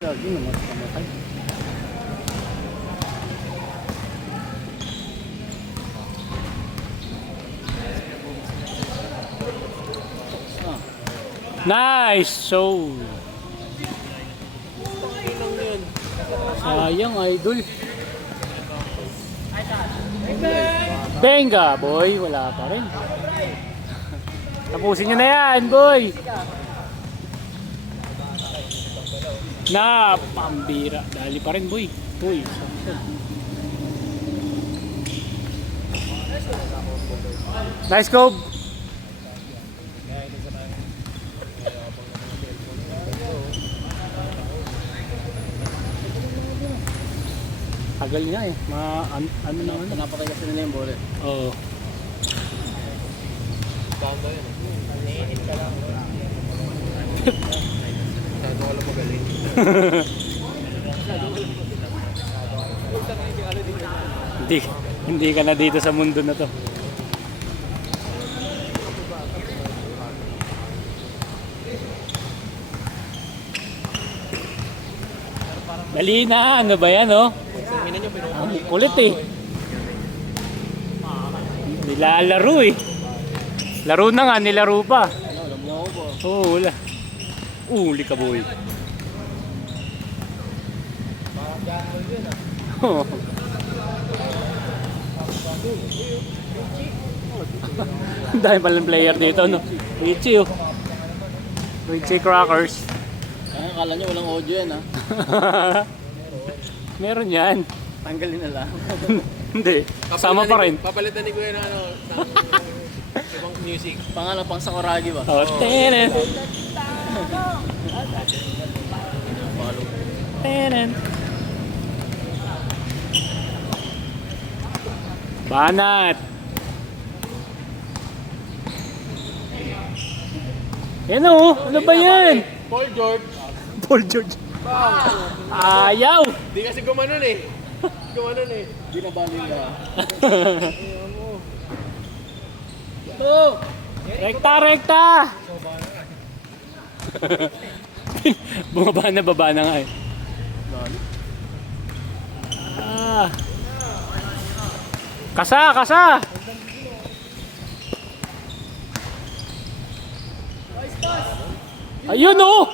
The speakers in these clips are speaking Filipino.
Lagi naman kamatay. Nice show. Sayang idol. Benga boy, wala pa rin. Tapusin nyo na yan boy. Na pambira, dali pa rin boy. Uy, nice go. Tagal niya eh. Ano naman? Napatay kasi nila yung bola. Oo. Banda yun. Iniinit ka lang. Masyado ka lang magaling. Hindi ka na dito sa mundo na to. Dali na, ano ba yan oh? Ang kulit eh. Nilalaro eh. Laro na nga, nilaro pa. Oo, wala. Uli ka boy. Oh. Dahil palang player dito no. Richie oh. Richie Crackers. Akala nyo walang audio yan ha? Meron yan. Tanggalin na lang. Hindi. Sama pa rin. Papalitan ni Kuya ng ano, ibang music. Pangalan pang Sakuragi ba? Oh, tenen. Tenen. Banat. Yan o, ano ba yan? Paul George. Paul George. Ayaw. Di kasi gumanon eh. Gumanon eh. Di na baling na. Rekta, rekta. Bumaba na, baba na nga eh. Ah. Kasa, kasa. Ayun oh.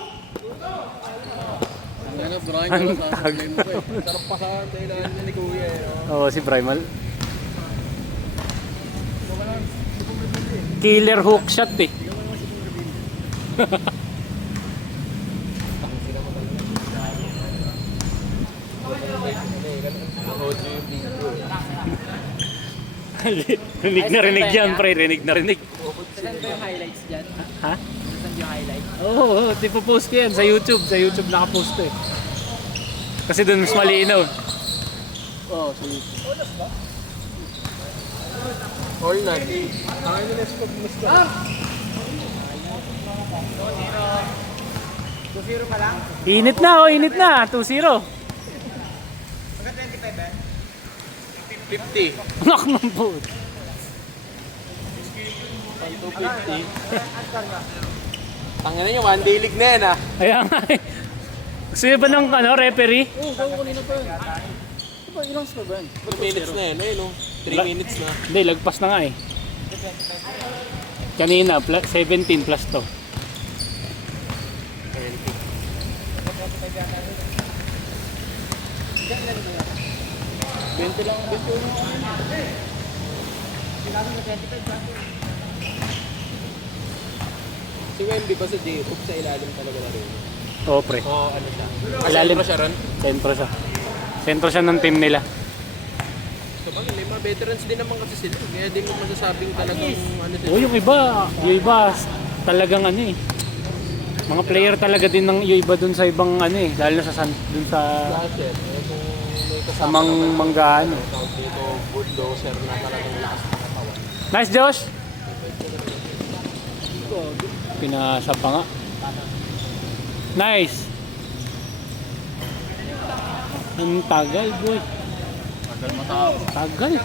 Ano, Brian ko lang sa play mo eh. Sarap pa sa kailangan niya ni Kuya eh. Oo, si Primal. Killer hook shot eh. Rinig na rinig yan, pre. Rinig na rinig. Saan ba yung highlights dyan? Ha? Saan yung highlights? Oo, tipo-post ko yan sa YouTube. Sa YouTube nakapost to eh. Kasi dun mas malinaw. Oo, sa YouTube. Olas ba? All nag. Tangay nila sa pag-musta. 2-0 pa lang? Init na oh, init na. 2-0. Hanggang 25 eh? 50. Anak ng boot. 250. Tangina nyo, one day league na yan ah. Ayan nga eh. Gusto niyo ba ng ano, referee? Oo, bago kanina pa yun. Diba, ilang score ba yun? 2 minutes na yan, ayun o. 3 minutes na. Hindi, lagpas na nga eh. Kanina, 17 plus to. 20 lang, 21 lang. Si Wemby ba sa J-Hook sa ilalim talaga na rin? Oo, pre. Oo, ano siya? Ilalim. Siya ron? Sentro siya. Sentro siya ng team nila. So, bagay, may mga veterans din naman kasi sila. Kaya din mo masasabing talagang ano sila. Oo, yung iba talagang ano eh. Mga player talaga din ng yung iba dun sa ibang ano eh. Lalo na sa dun sa Bakit? Kung may sa kasama manggaan. tawag dito, bulldozer na talagang lakas ng katawan. Nice, Josh! Pinasa pa nga. Nice! Ang tagal, boy. Tagal matao. Tagal.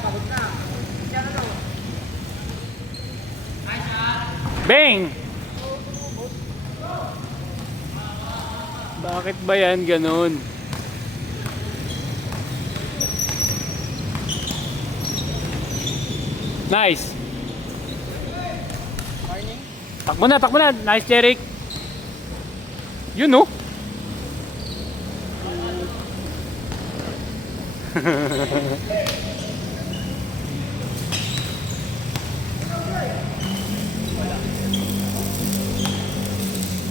Bang! Bakit ba yan ganun? Nice. Takbo na, takbo na. Nice, Jeric. Yun, no?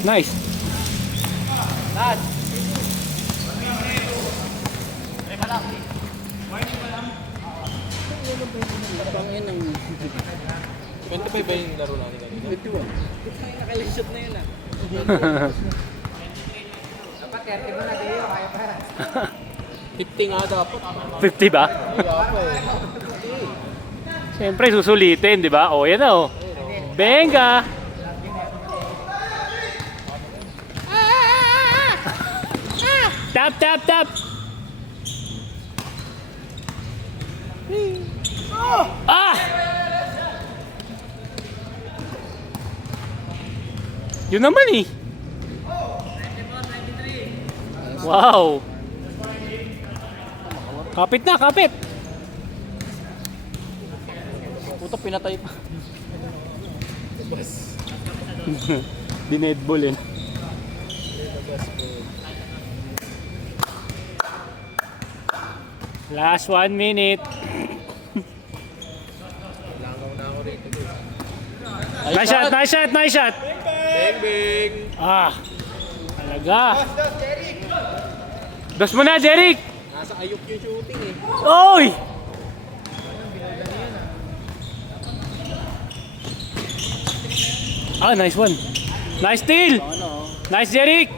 Nice. Bangin ng... 25 ba yung laro natin kanina? 21. Nakalisot na yun ah. Dapat 30 ba na kayo? Kaya pa yan. 50 nga dapat. 50 ba? Kaya pa eh. Siyempre susulitin, di ba? O, yan na, o. Benga! Tap, tap, tap! Ah! Yun naman eh. Wow! Kapit na, kapit! Puto pinatay pa. Dinedball eh. Last 1 minute. Langaw na ako rito. Nice shot, nice shot, nice shot! Bang bang! Ah! Talaga! Dos mo na, Jeric! Nasa ayok yung shooting eh. Oy! Ah, nice one. Nice steal! Nice, Jeric!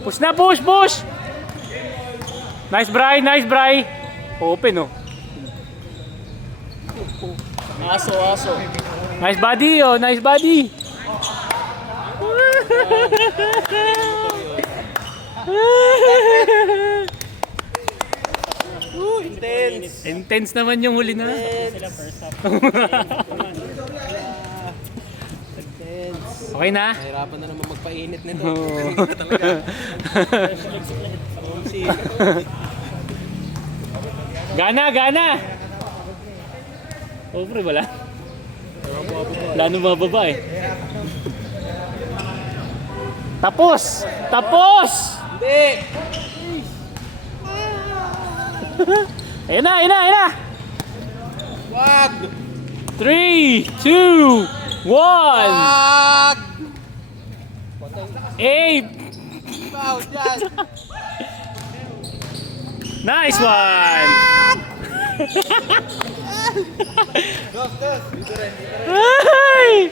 Push na, push, push! Nice, Bry, nice, Bry! Open, oh. Aso, aso. Nice body, oh, nice body! Intense. Intense naman yung huli na. Okay na? Nahirapan na naman magpainit nito. Oo. Talaga. Gana, gana! Oh, pre, wala. Wala nang mababa eh. Tapos! Tapos! Hindi! Ayun na, ayun na, ayun na! Wag! 3, 2, 1! Wag! 8! Wow, dyan! Nice one! Ay!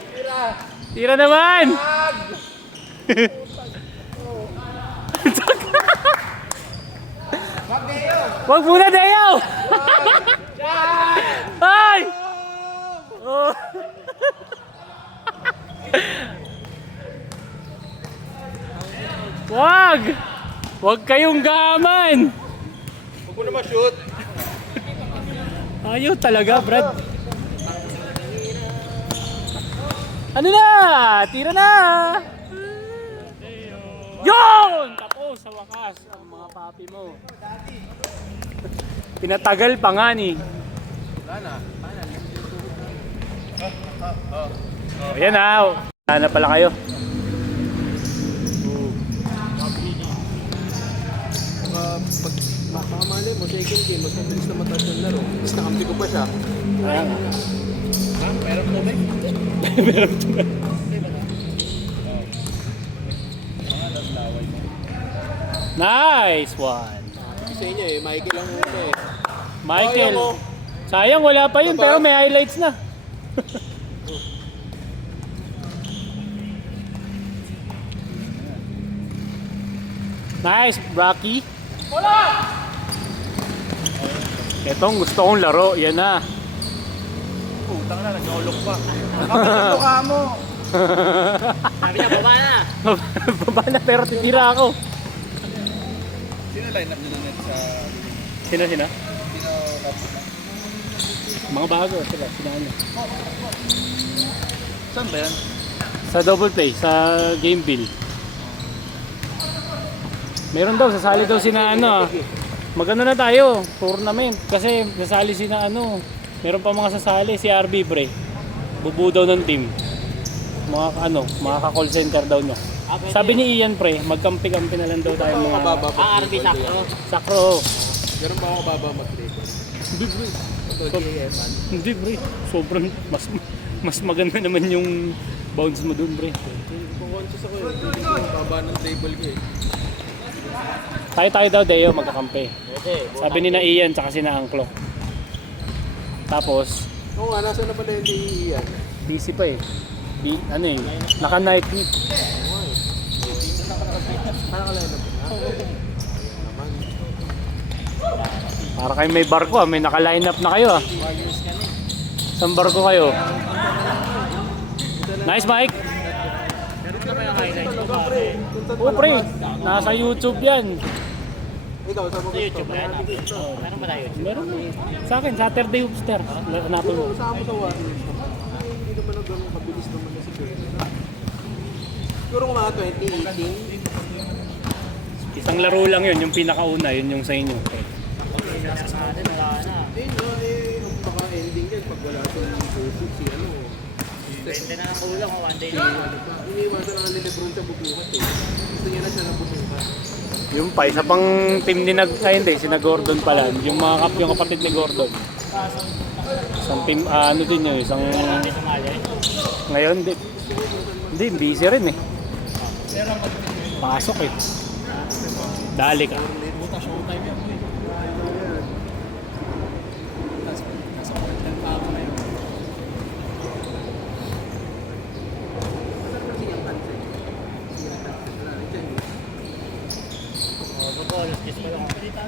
Tira naman! Wag muna, Deo! Ay! Oh. Wag! Wag kayong gaman! Huwag mo na ma-shoot. Ayaw talaga, Brad. Ano na? Tira na! Yun! Tapos sa wakas ang mga papi mo. Pinatagal pa nga ni. Wala na. Ayan na. Wala na pala kayo. Pag makamali mo, second game, mas mabilis na mataas yung laro. Mas nakampi ko pa siya. Ayan. Meron mo ba? Meron to ba? Nice one. Sa inyo eh, Michael ang una eh. Michael. Ayaw mo. Sayang wala pa yun pero may highlights na. Nice, Rocky. Wala! Etong gusto kong laro, yan na. Putang na, nag-olok pa. Kapit mukha mo. Sabi niya, baba na. Baba na pero titira ako. Sino line up nyo na net sa... Sino? Sino up Mga bago sila, sila ano. Saan ba yan? Sa double play, sa game bill. Meron daw, sasali daw sina ano. Magano na tayo, tournament. Kasi sasali sina ano. Meron pa mga sasali, si RB pre. Bubuo daw ng team. Mga ano, mga ka-call center daw no. Sabi ni Ian pre, magkampi-kampi na lang daw tayo mga... RB sakto. Sakro. Ganun ba ako baba mag-dribble? Hindi pre. Hindi pre. Sobrang mas maganda naman yung bounce mo dun pre. Kung conscious ako eh, hindi ko baba ng dribble ko eh. Tayo daw Deo magkakampi. Sabi ni na Ian tsaka si na Angklok. Tapos, Oo nga, nasa na pala yung Ian? busy pa eh. Ano eh, naka-night meet. Nakakalala na ba? Para kayo may barko ah, may naka-line up na kayo ah. Saan barko kayo? Nice Mike! Oh pre, nasa YouTube yan. Ikaw, saan mo gusto? Meron ba tayo? Meron mo. Sa akin, Saturday Hopster. Hanapin mo. Saan mo sa Warriors? Hindi naman ang ganun kabilis naman na si Curry. Siguro kung mga 2018. Isang laro lang yun, yung pinakauna, yun yung sa inyo. Natin, wala na. Ang baka ending yan pag wala sa Kobe, si ano. Pwede na ang kulang, one day na. Iniiwasan na ni Lebron siya bubuhat eh. Gusto niya na siya na bubuhat. Yung pa, isa pang team ni hindi, sina Gordon pala. Yung yung kapatid ni Gordon. Isang team, ano din yun, isang... Ngayon, hindi, busy rin eh. Pasok eh. Dali ka.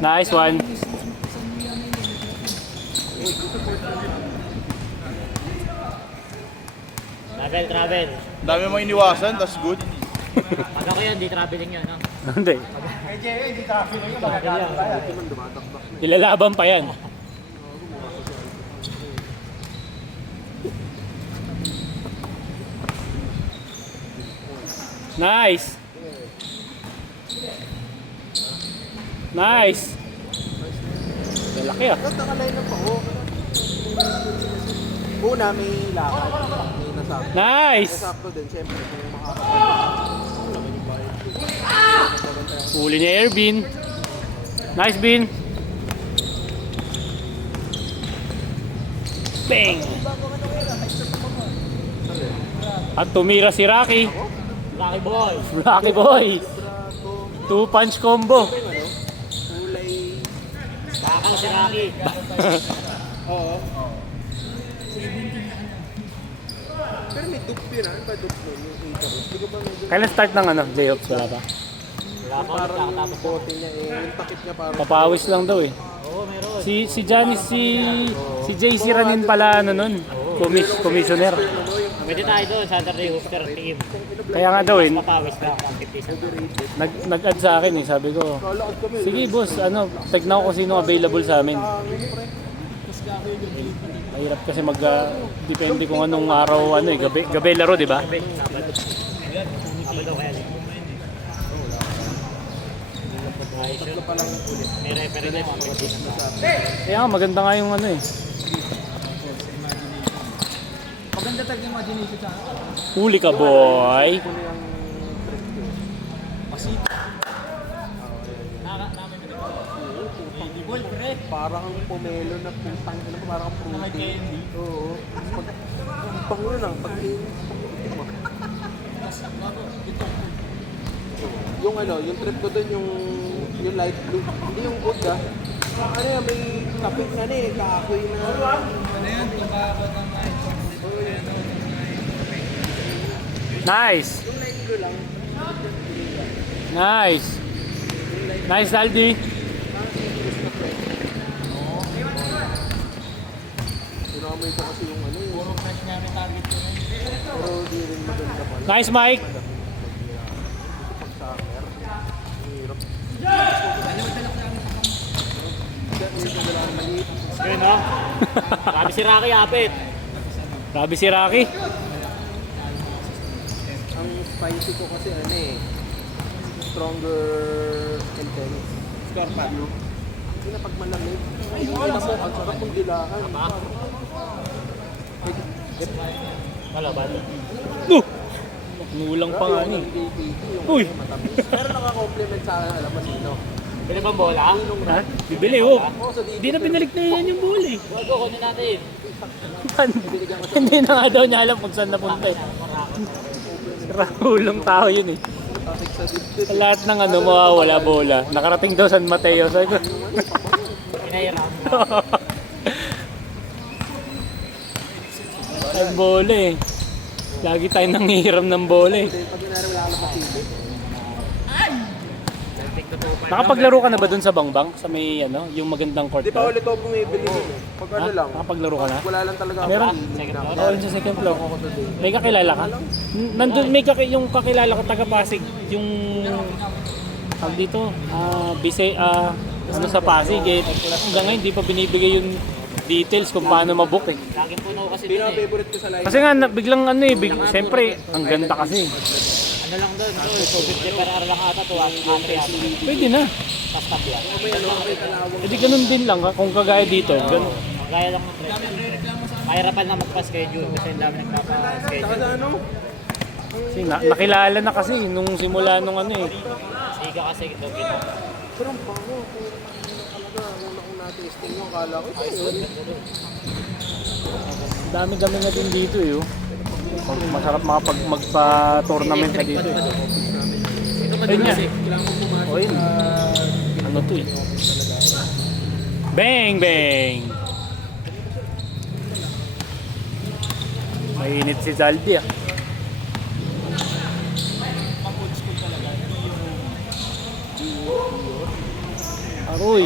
Nice one. Travel. Dami mo iniwasan, that's good. Pag ako yan, di traveling yan. No? Hindi. Ilalaban pa yan. Nice. Nice. Malaki ah. Nakaline up ako. Una, may lakad. May nasakto. Nice. Nasakto din, syempre. Kung Huli niya Airbin. Nice Bin. Bang. At tumira si Rocky. Lucky boy. Rocky boy. 2-punch combo. kulay... Bakang si Rocky. Oo. Pero may dupe yun ah. Ano ba dupe nun? Yung Icarus. Hindi ko ba medyo... Kailan start ng ano? J-Hops wala pa? Wala pa, Parang yung nakakatapos. bote niya eh. Yung takip niya parang... Papawis lang daw eh. Oo, meron. Si Janice, si JC Ranin pala ano nun. Commissioner. Pwede tayo doon, Saturday Hooster team. Kaya nga daw eh. Mapawis na, 50 cents. Nag-add sa akin eh. Sabi ko, Kalakad kami. sige boss, ano, tignan ko kung sino available sa amin. Mahirap kasi depende kung anong araw, ano eh, gabi laro, di ba? Sabado. Sabado kaya din. Ayos yun. May referee na yung 50 cents. Kaya nga, maganda nga yung ano eh. Maganda talaga yung imagination sa akin. Huli ka boy. Parang pomelo na putang ina, parang fruity. Oo. Pag bango lang pag yung ano, yung trip ko doon yung light blue. Hindi yung wood ah. Ano yan, may kapit na eh, kahoy na. Ano yan, tumabot ng light. Nice. Yung light blue lang. Nice. Nice, Aldi. Sinamay ko kasi yung ano, yung fresh nga may target ko. Pero di rin maganda pala. Nice, Mike. Yun no? Grabe si Rocky, apit. Grabe si Rocky. Ang spicy ko kasi ano eh, stronger and tennis. Scorpan. Hindi na pag malamig. Hindi na mo, ang sarap kong dilaan. Wala ba? No! Nulang pa nga ni. Uy! Pero naka-compliment sa akin, alam mo sino? Pwede bang bola? Ha? Bibili, oh. Hindi na binalik na yan yung bola eh. Wago, kunin natin. Hindi na nga daw niya alam kung saan napunta eh. Rahulong tao yun eh. Traffic sa dibdib. Sa lahat ng ano, mawawala bola. Nakarating daw San Mateo. Sabi ko, Pinahiram. ay bola eh. Lagi tayo nangihiram ng bola eh. Pag inari wala ka na pasili. Nakapaglaro ka na ba dun sa Bangbang? Sa may ano, yung magandang court Di pa na? ulit ako bumibili nun eh. Pag ano lang, Nakapaglaro ka na? wala lang talaga ako Meron? feeling na. Oo, yun sa second floor. May kakilala ka? Nandun, may yung kakilala ko taga Pasig. Yung, tag dito, ano sa Pasig eh. Hanggang ngayon, di pa binibigay yung details kung paano mabook eh. Laging puno kasi dun eh. Pinaka-favorite ko sa live. Kasi nga, biglang ano eh, siyempre, ang ganda kasi. Ano lang doon? 250 per hour lang ata. 200 Pwede na. Pas tap yan. May ano, may kalawang. E di ganun din lang, kung kagaya dito. Ganun. Gaya lang ng presyo. Mahirapan na magpa-schedule kasi ang dami Saka nagpapa-schedule. sa ano, Kasi nakilala na kasi nung simula nung ano eh. Siga kasi ito gito. pero ang bango. Kung ano talaga, kung natisting yung kala ko. Dami-dami na din dito eh. Oh. Masarap magpa-tournament ka dito eh. Ayun nga. O yun. Ano to eh. Bang! Bang! Mainit si Zaldi ah. Aroy!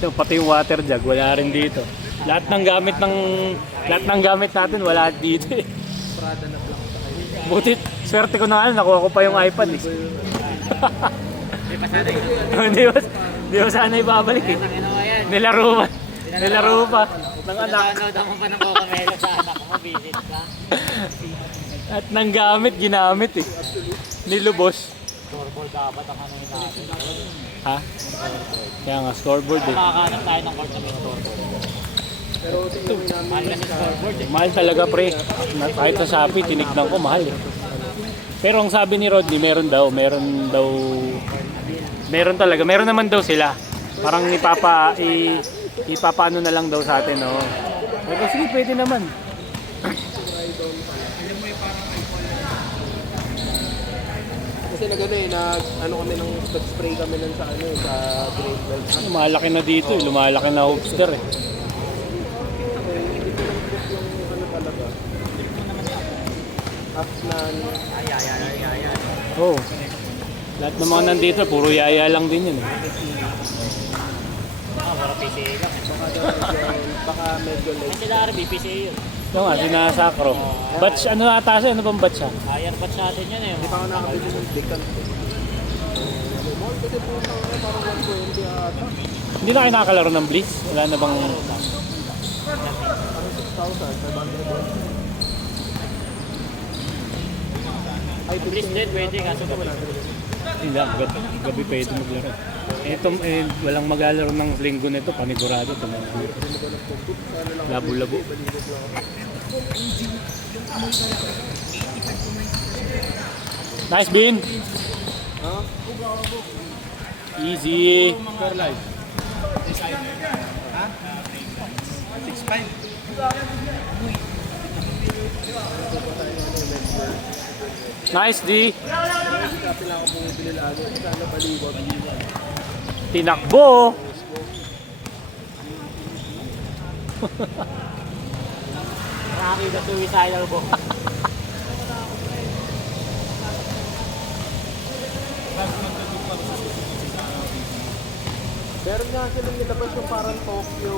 Ito, pati yung water jug, wala rin dito. Lahat ng gamit natin wala dito eh. Butit, swerte ko na nga, nakuha ko pa yung iPad eh. Hindi pa sana ibabalik eh. Nilaro pa. Ng anak. Nanonood ako pa ng Coca-Cola sa anak mo. Visit ka. At ng gamit, ginamit eh. Nilubos. Scoreboard dapat ang ano yung natin. Ha? Kaya nga, scoreboard eh. Makakahanap tayo ng court na may scoreboard. Pero tingnan mo namin. Mahal kasi scoreboard eh. Mahal talaga pre. Kahit sa Shopee, tinignan ko, mahal eh. Pero ang sabi ni Rodney, meron talaga, meron naman daw sila. Parang ipapaano na lang daw sa atin, no. Pero sige, pwede naman. Kasi nagano eh, ano kami ng spray kami nun sa ano sa grade belt. Lumalaki na dito eh, lumalaki na hopster eh. Hindi ko lang trip yung ano talaga. Up na ano. Oo. Lahat ng mga nandito, puro yaya lang din yun eh. Para PCA lang. Baka medyo late. Kasi sila RB, PCA yun. Ito nga, sinasakro. Batch, ano ata siya? Ano bang batch siya? Higher batch natin yan eh. Hindi pa ako nakabili ng decant. Mall kasi po parang 120 ata. Hindi na kayo nakakalaro ng Blitz? Wala na bang... Parang 6,500. Ay, Please din, pwede kaso gabi. Hindi lang, gabi pwede maglaro. Ito, walang maglalaro ng linggo nito, panigurado. Labo-labo. Nice bean. Huh? Easy. For life. 6'5". Nice D. Kasi lang ako bumibili lagi. Sana baliwag. Tinakbo. Rocky the suicidal bo. Meron nga silang nilabas yung parang Tokyo.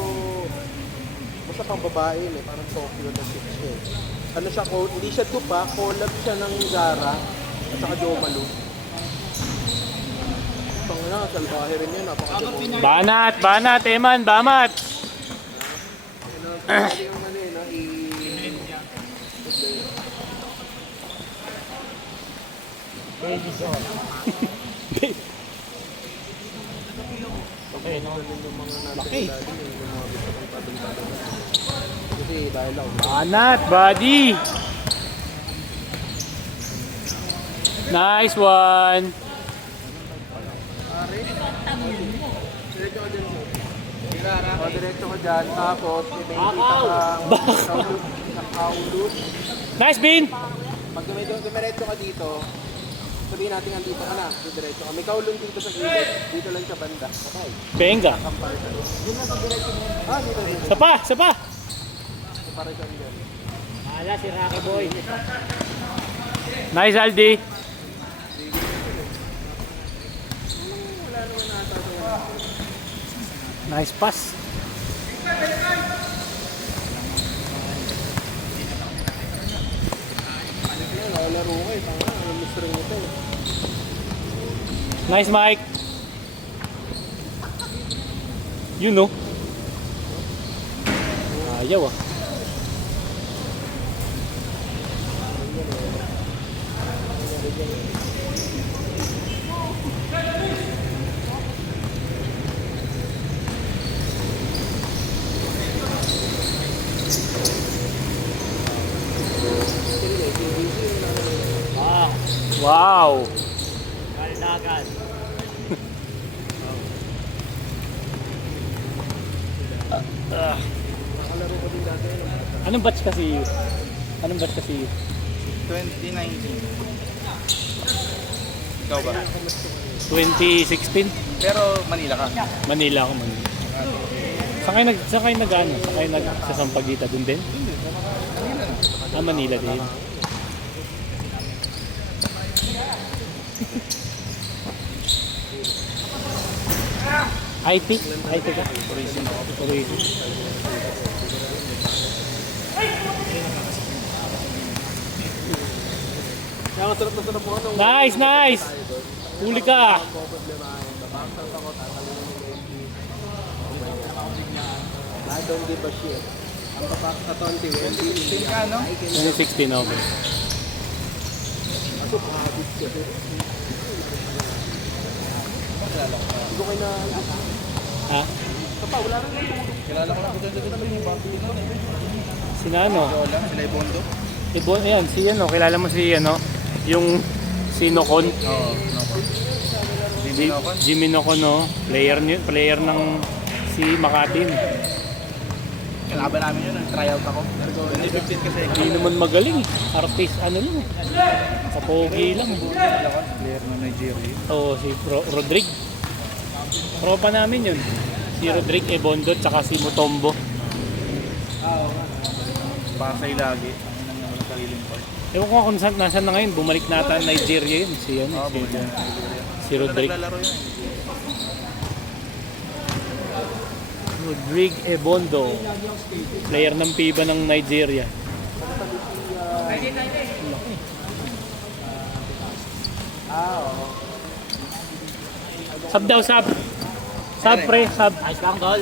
Basta pang babae yun eh. Parang Tokyo na 6 eh. Ano siya, hindi siya tupa. Collab siya ng Zara. At saka Jo Malone. Tanga na, salbahe rin yun. Napaka-demon. Banat, Eman, bamat. Yung Okay, no? Yung mga nasa Laki. ilalim, yung mga gusto kong tabing-tabing. Kasi dahil ako, Manat, buddy! Nice one! o diretso ko dyan, tapos may makikita kang kaulus. Nice, Bin! Pag dumiretso ka dito, sabihin natin andito ka na, diretso ka. May kaulong dito sa gilid, dito lang sa banda. Okay. Benga. Yun na sa diretso mo. Dito. Sapa, sapa! Comparison dyan. Ala, si Rocky Boy. Nice, Aldi! Nice pass. Lalaro ko eh, tanga, ang mistring nito eh. Nice, Mike. You know. Ayaw ah. Ah, Wow. kaldagan. Anong batch kasi yun? Anong batch kasi yun? 2019. Ikaw ba? 2016? Pero Manila ka. Manila ako, Manila. Saan kayo nag-ano? Saan kayo nagsasampagita? Doon din? Ah, Manila din. IT? IT ka? Tourism. Kaya ang sarap na sarap mo ano. Nice, nice! Huli ka! I don't give a shit. Ang papasok sa 20, 16 ka, no? 2016, okay. Pasok, habit ka. Hindi ko kayo na... Ha? Papa, wala rin yung tulog. Kilala ko lang dito yung Bambi, no? Sina ano? Lola, sila Ibondo. Ayan, si ano, kilala mo si ano? Yung si Nocon. Oo, no. Jimmy Nocon, no? Player ng si Makatin. Kalaban namin yun, nag-tryout ako. 2015 kasi. Hindi naman magaling. Artist, ano lang. Sa pogi lang. Player ng Nigeria. Oo, si Rodrigue. Tropa namin yun. Si Rodrigue Ebondo tsaka si Mutombo. Pasay lagi. Ang nang naman ang sariling part. Ewan ko kung nasaan na ngayon. Bumalik nata ang Nigeria yun. Si, ano, Oo, si, bumalik na. si Rodrigue. Naglalaro yun. Rodrigue Ebondo. Player ng FIBA ng Nigeria. Sub daw, sub. Sub, pre, sub. Ayos lang, tol.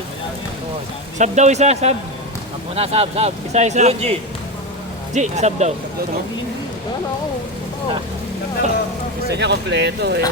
Sub daw isa, sub. Sab muna, sab. Isa, isa. G, sub daw. Gusto niya kompleto eh.